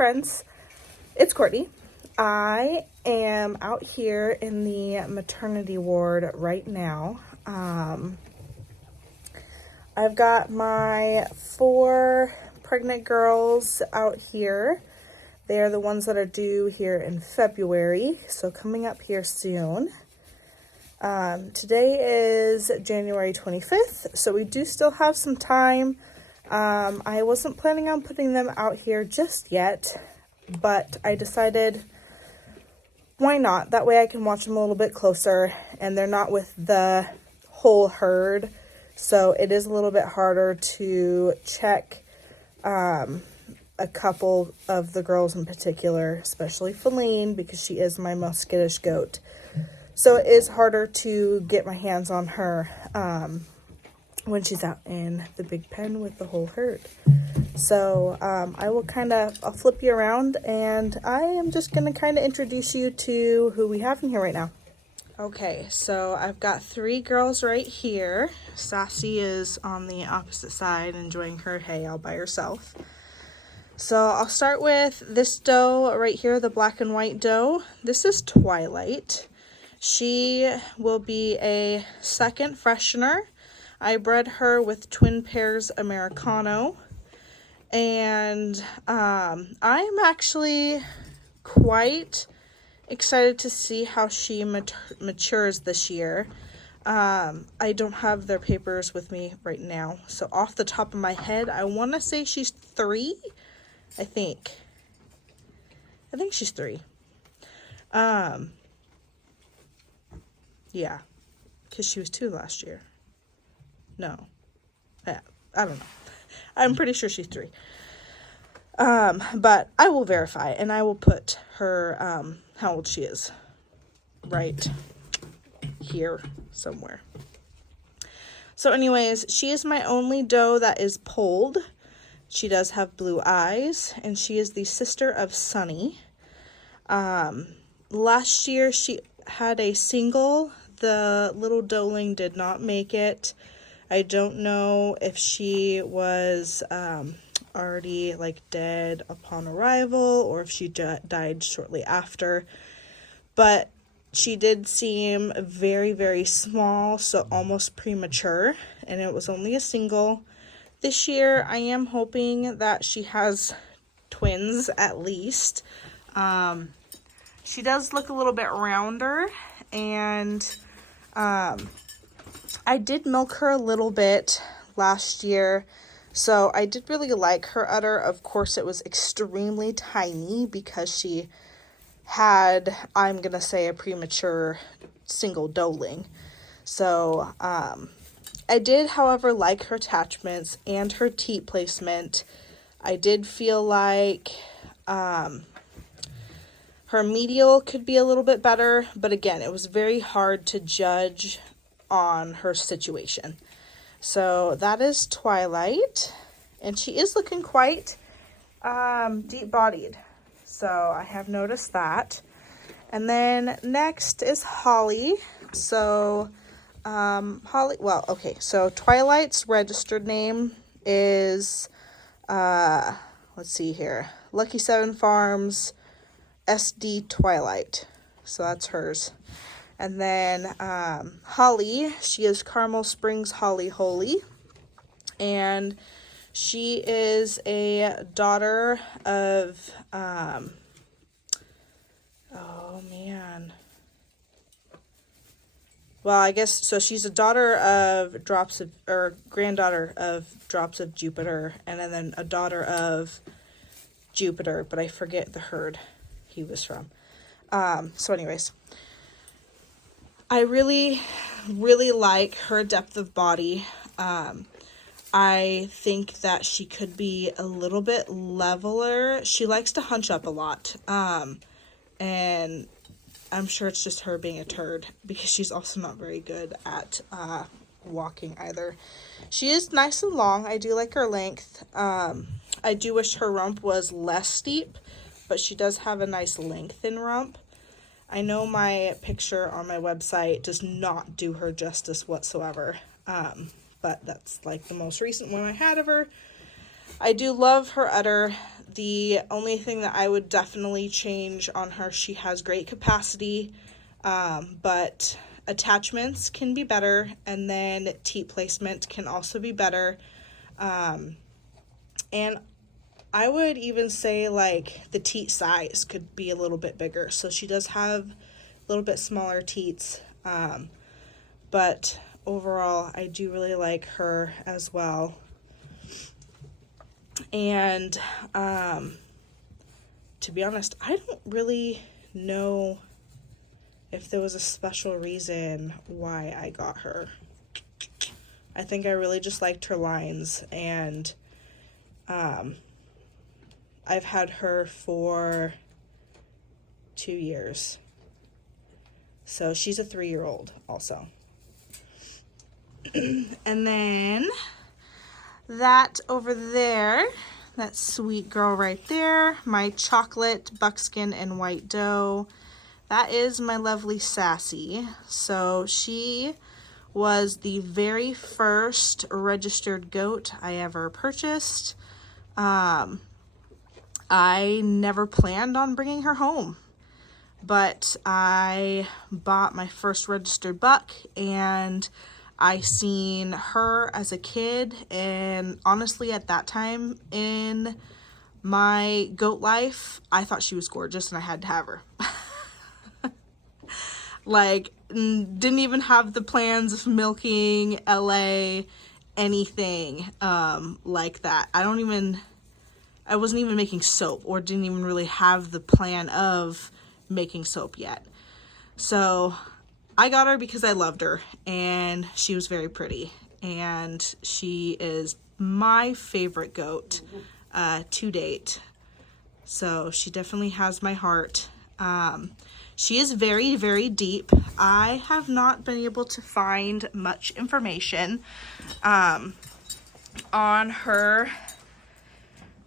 friends, it's Courtney. I am out here in the maternity ward right now. I've got my 4 pregnant girls out here. They are the ones that are due here in February, so coming up here soon. Today is January 25th, so we do still have some time. I wasn't planning on putting them out here just yet, but I decided, why not? That way I can watch them a little bit closer, and they're not with the whole herd, so it is a little bit harder to check a couple of the girls in particular, especially Feline, because she is my most skittish goat. So it is harder to get my hands on her when she's out in the big pen with the whole herd. So I'll flip you around, and I am just going to kind of introduce you to who we have in here right now. Okay, so I've got 3 girls right here. Sassy is on the opposite side enjoying her hay all by herself. So I'll start with this doe right here, the black and white doe. This is Twilight. She will be a second freshener. I bred her with Twin Pairs Americano, and I'm actually quite excited to see how she matures this year. I don't have their papers with me right now, so off the top of my head, I want to say she's 3. I think she's 3. Yeah, because she was 2 last year. No, I don't know. I'm pretty sure she's 3. But I will verify, and I will put her, how old she is, right here somewhere. So anyways, she is my only doe that is polled. She does have blue eyes, and she is the sister of Sunny. Last year she had a single. The little doeling did not make it. I don't know if she was already dead upon arrival, or if she died shortly after, but she did seem very, very small, so almost premature, and it was only a single. This year I am hoping that she has twins at least. She does look a little bit rounder, and I did milk her a little bit last year, so I did really like her udder. Of course, it was extremely tiny because she had, I'm going to say, a premature single doeling. So, I did, however, like her attachments and her teat placement. I did feel like her medial could be a little bit better, but again, it was very hard to judge on her situation. So that is Twilight, and she is looking quite deep-bodied, so I have noticed that. And then next is Holly. So so Twilight's registered name is let's see here, Lucky 7 Farms SD Twilight, so that's hers. And then Holly, she is Carmel Springs Holly Holy, and she is a daughter of she's a daughter of granddaughter of Drops of Jupiter, and then a daughter of Jupiter, but I forget the herd he was from. So anyways, I really, really like her depth of body. I think that she could be a little bit leveler. She likes to hunch up a lot. And I'm sure it's just her being a turd, because she's also not very good at walking either. She is nice and long. I do like her length. I do wish her rump was less steep, but she does have a nice length in rump. I know my picture on my website does not do her justice whatsoever, but that's the most recent one I had of her. I do love her udder. The only thing that I would definitely change on her, she has great capacity, but attachments can be better, and then teat placement can also be better. And I would even say like the teat size could be a little bit bigger. So she does have a little bit smaller teats, but overall I do really like her as well. And to be honest, I don't really know if there was a special reason why I got her. I think I really just liked her lines, and I've had her for 2 years. So she's a 3-year-old also. And then that over there, that sweet girl right there, my chocolate buckskin and white doe, that is my lovely Sassy. So she was the very first registered goat I ever purchased. I never planned on bringing her home, but I bought my first registered buck, and I seen her as a kid, and honestly at that time in my goat life, I thought she was gorgeous and I had to have her. Like, didn't even have the plans of milking LA, anything like that. I wasn't even making soap, or didn't even really have the plan of making soap yet. So I got her because I loved her, and she was very pretty, and she is my favorite goat to date. So she definitely has my heart. She is very, very deep. I have not been able to find much information on her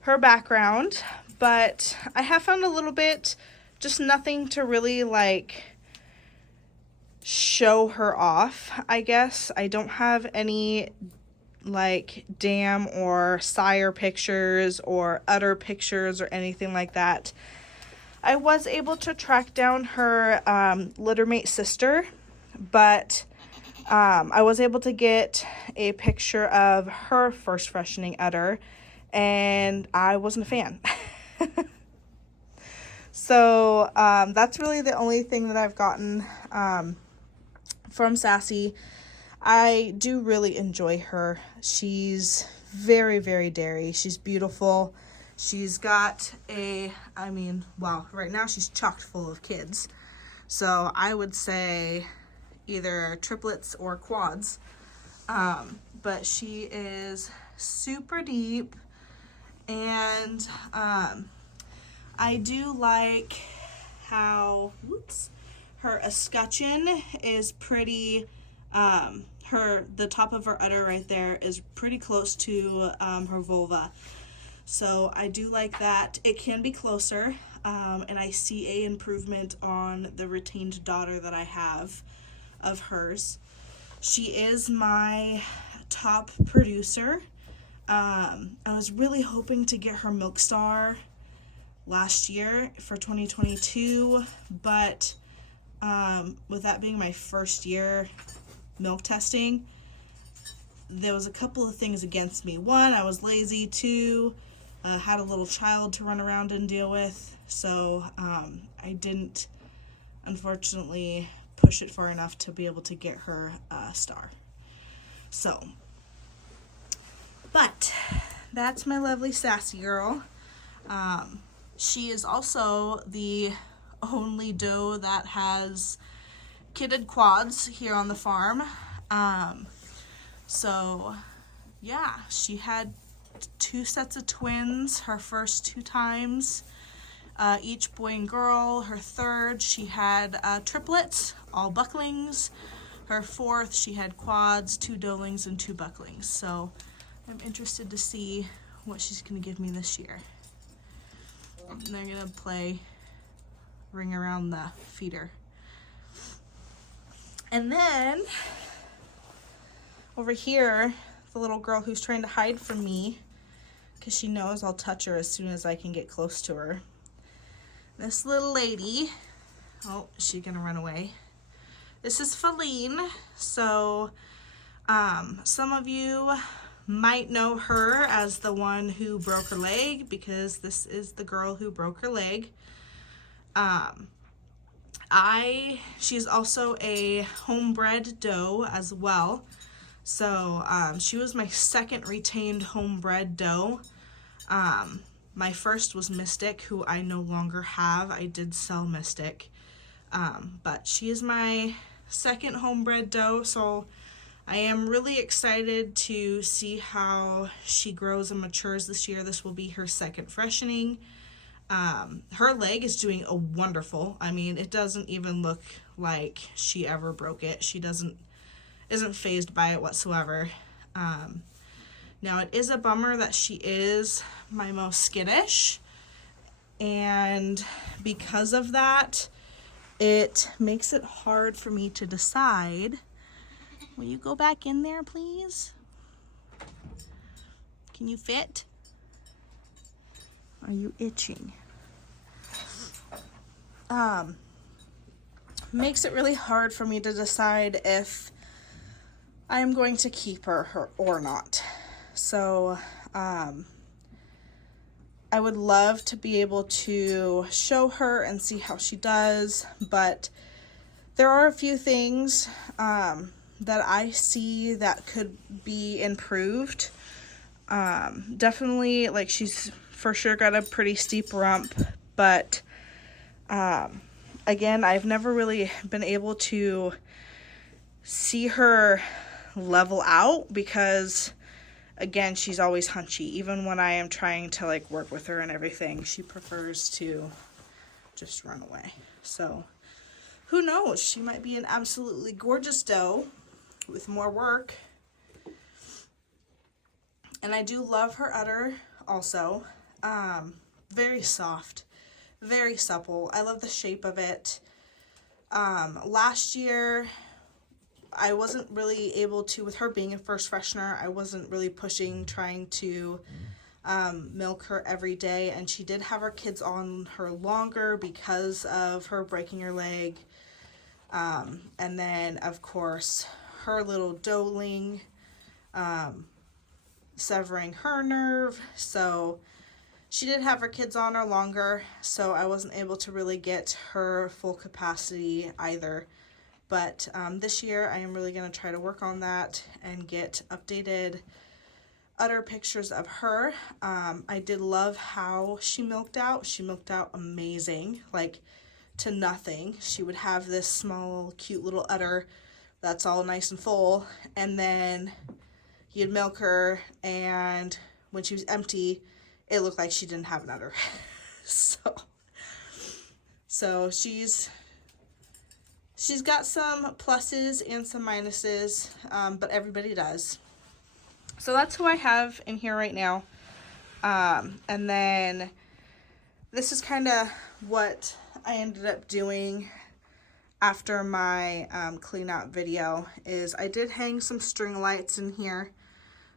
background, but I have found a little bit, just nothing to really like show her off, I guess. I don't have any like dam or sire pictures or udder pictures or anything like that. I was able to track down her littermate sister, but I was able to get a picture of her first freshening udder, and I wasn't a fan. So that's really the only thing that I've gotten from Sassy. I do really enjoy her. She's very, very dairy. She's beautiful. She's got right now she's chocked full of kids. So I would say either triplets or quads. But she is super deep, and I do like how her escutcheon is pretty. The top of her udder right there is pretty close to her vulva. So I do like that. It can be closer, and I see an improvement on the retained daughter that I have of hers. She is my top producer. I was really hoping to get her Milk Star last year for 2022, but with that being my first year milk testing, there was a couple of things against me. One, I was lazy. Two, had a little child to run around and deal with, so I didn't unfortunately push it far enough to be able to get her star. So, but that's my lovely Sassy girl. She is also the only doe that has kidded quads here on the farm. So yeah, she had 2 sets of twins her first 2 times, each boy and girl. Her third, she had triplets, all bucklings. Her fourth, she had quads, 2 doelings and 2 bucklings. So I'm interested to see what she's going to give me this year. And they're going to ring around the feeder. And then over here, the little girl who's trying to hide from me because she knows I'll touch her as soon as I can get close to her. This little lady, oh, is she gonna run away? This is Feline. So some of you might know her as the one who broke her leg, because this is the girl who broke her leg. She's also a homebred doe as well. So she was my second retained homebred doe. My first was Mystic, who I no longer have. I did sell Mystic. But she is my second homebred doe, so I am really excited to see how she grows and matures this year. This will be her second freshening. Her leg is doing a wonderful. I mean, it doesn't even look like she ever broke it. She isn't fazed by it whatsoever. Now it is a bummer that she is my most skittish, and because of that, it makes it hard for me to decide. Will you go back in there, please? Can you fit? Are you itching? Makes it really hard for me to decide if I'm going to keep her or not. So I would love to be able to show her and see how she does, but there are a few things that I see that could be improved. Definitely, like, she's for sure got a pretty steep rump, but again, I've never really been able to see her level out because, again, she's always hunchy. Even when I am trying to, like, work with her and everything, she prefers to just run away. So who knows? She might be an absolutely gorgeous doe with more work. And I do love her udder also. Very soft, very supple. I love the shape of it. Last year, I wasn't really able to, with her being a first freshener, I wasn't really trying to milk her every day, and she did have her kids on her longer because of her breaking her leg. And then, of course, her little doeling severing her nerve, so she did have her kids on her longer, so I wasn't able to really get her full capacity either. But this year I am really going to try to work on that and get updated udder pictures of her. I did love how she milked out. She milked out amazing, like to nothing. She would have this small cute little udder that's all nice and full, and then you'd milk her, and when she was empty, it looked like she didn't have an udder. So she's got some pluses and some minuses, but everybody does. So that's who I have in here right now. And then this is kind of what I ended up doing after my clean out video. Is I did hang some string lights in here.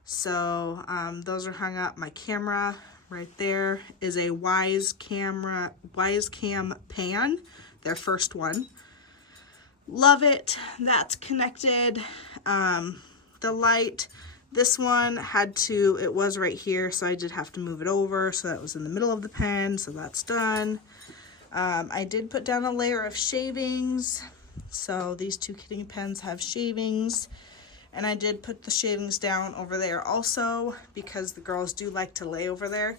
So those are hung up. My camera right there is a Wisecam Pan, their first one. Love it. That's connected. The light, this one it was right here, so I did have to move it over, so that was in the middle of the pen, so that's done. I did put down a layer of shavings, so these two kitty pens have shavings, and I did put the shavings down over there also, because the girls do like to lay over there.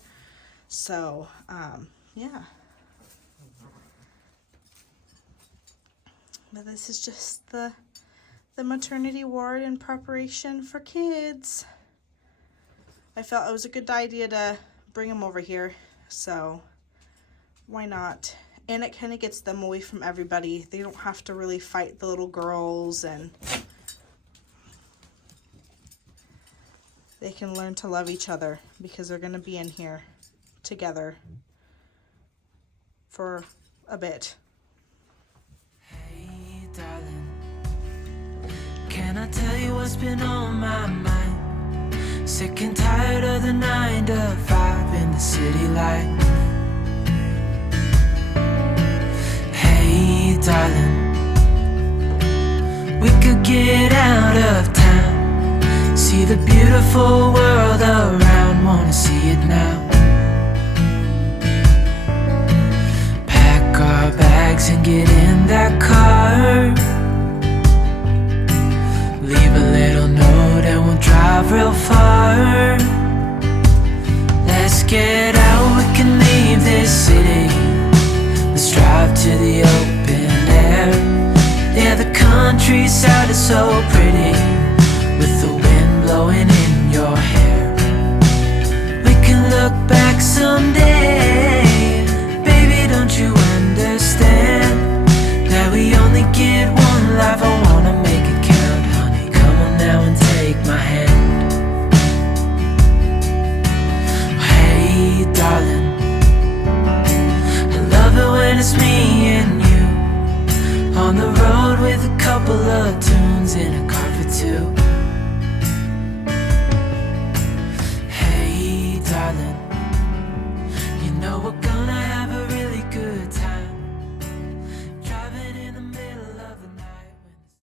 So, yeah. But this is just the maternity ward in preparation for kids. I felt it was a good idea to bring them over here, so why not? And it kind of gets them away from everybody. They don't have to really fight the little girls, and they can learn to love each other because they're going to be in here together for a bit. Hey, darling, can I tell you what's been on my mind? Sick and tired of the 9 to 5. light. Hey darling, we could get out of town, see the beautiful world around, wanna see it now. Pack our bags and get in that car, leave a little note and we'll drive real far. Let's get out, we can leave this city, let's drive to the open air. Yeah, the countryside is so pretty, with the wind blowing in your hair. We can look back someday, baby, don't you understand that we only get one life? I wanna make it count, honey, come on now and take my hand. Hey darling, I love it when it's me and you, on the road with a couple of tunes in a car.